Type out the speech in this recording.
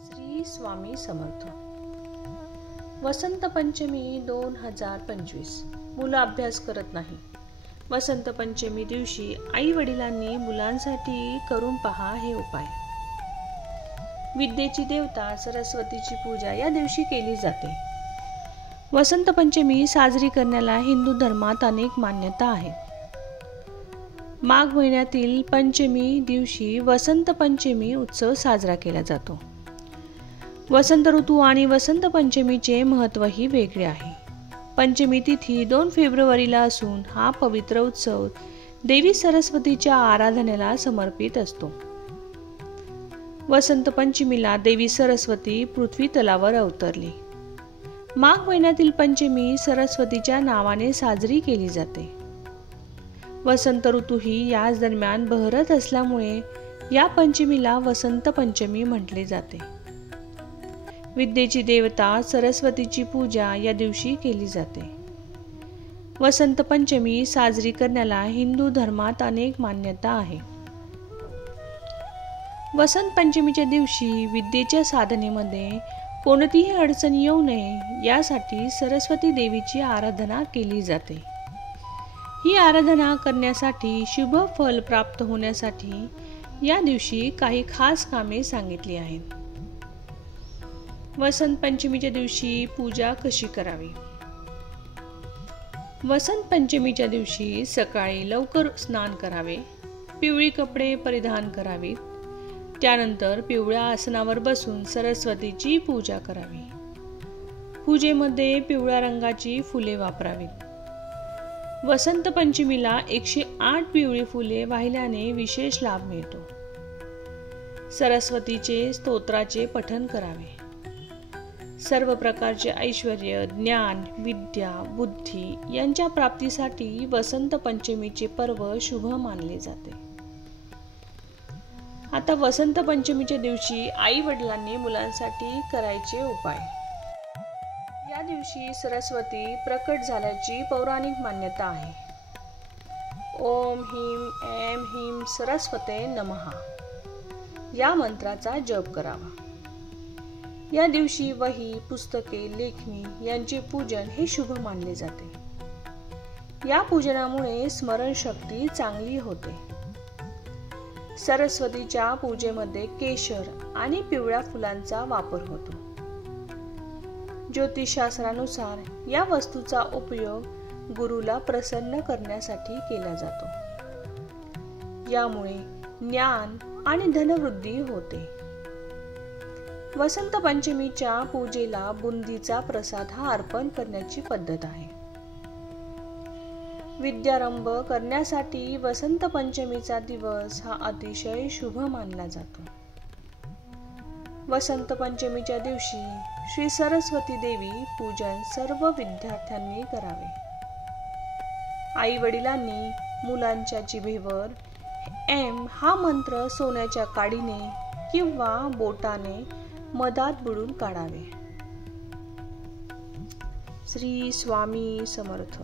श्री स्वामी समर्थ. वसंत पंचमी 2025. मुलं अभ्यास करत नाही. वसंत पंचमी दिवशी आई वडिलांनी मुलांसाठी करून पहा हे उपाय. विद्येची देवता सरस्वतीची पूजा या दिवशी केली जाते. वसंत पंचमी साजरी करण्याला हिंदू धर्मात अनेक मान्यता आहेत. माघ महिन्यातील पंचमी दिवशी वसंत पंचमी उत्सव साजरा केला जातो. वसंत ऋतू आणि वसंत पंचमीचे महत्त्वही वेगळे आहे. पंचमी तिथी 2 फेब्रुवारीला असून हा पवित्र उत्सव देवी सरस्वतीच्या आराधनेला समर्पित असतो. वसंत पंचमीला देवी सरस्वती पृथ्वी तलावर अवतरली. माघ महिन्यातील पंचमी सरस्वतीच्या नावाने साजरी केली जाते. वसंत ऋतूही याच दरम्यान बहरत असल्यामुळे या पंचमीला वसंत पंचमी म्हटले जाते. विद्येची देवता सरस्वतीची पूजा या दिवशी केली जाते. वसंत पंचमी साजरी करण्याला हिंदू धर्मात अनेक मान्यता आहे. वसंत पंचमीच्या दिवशी विद्येच्या साधनेमध्ये कोणतीही अडचण येऊ नये यासाठी सरस्वती देवीची आराधना केली जाते. ही आराधना करण्यासाठी शुभ फल प्राप्त होण्यासाठी या दिवशी काही खास कामे सांगितली आहेत. वसंत पंचमीच्या दिवशी पूजा कशी करावी. वसंत पंचमीच्या दिवशी सकाळी लवकर स्नान करावे. पिवळी कपडे परिधान करावीत. त्यानंतर पिवळ्या आसनावर बसून सरस्वतीची पूजा करावी. पूजेमध्ये पिवळ्या रंगाची फुले वापरावीत. वसंत पंचमीला 108 पिवळी फुले वाहिल्याने विशेष लाभ मिळतो. सरस्वतीचे स्तोत्राचे पठण करावे. सर्व प्रकारचे ऐश्वर्य, ज्ञान, विद्या, बुद्धी यांच्या प्राप्तीसाठी वसंत पंचमीचे पर्व शुभ मानले जाते. आता वसंत पंचमीच्या दिवशी आई वडिलांनी मुलांसाठी करायचे उपाय. या दिवशी सरस्वती प्रकट झाल्याची पौराणिक मान्यता आहे. ओम ह्रीं ऐं ह्रीं सरस्वते नमः या मंत्राचा जप करावा. या दिवशी वही, पुस्तके, लेखणी यांचे पूजन हे शुभ मानले जाते. या पूजनामुळे स्मरणशक्ती चांगली होते. सरस्वतीच्या पूजेमध्ये केशर आणि पिवळ्या फुलांचा वापर होतो. ज्योतिषशास्त्रानुसार या वस्तूचा उपयोग गुरुला प्रसन्न करण्यासाठी केला जातो. यामुळे ज्ञान आणि धनवृद्धी होते. वसंत पंचमीच्या पूजेला बुंदीचा प्रसाद हा अर्पण करण्याची पद्धत आहे. विद्यारंभ करण्यासाठी वसंत पंचमीचा दिवस हा अतिशय शुभ मानला जातो. वसंत पंचमीच्या दिवशी श्री सरस्वती देवी पूजन सर्व विद्यार्थ्यांनी करावे. आई वडिलांनी मुलांच्या जिभेवर एम हा मंत्र सोन्याच्या काडीने किंवा बोटाने मधात बुडून काढावे. श्री स्वामी समर्थ.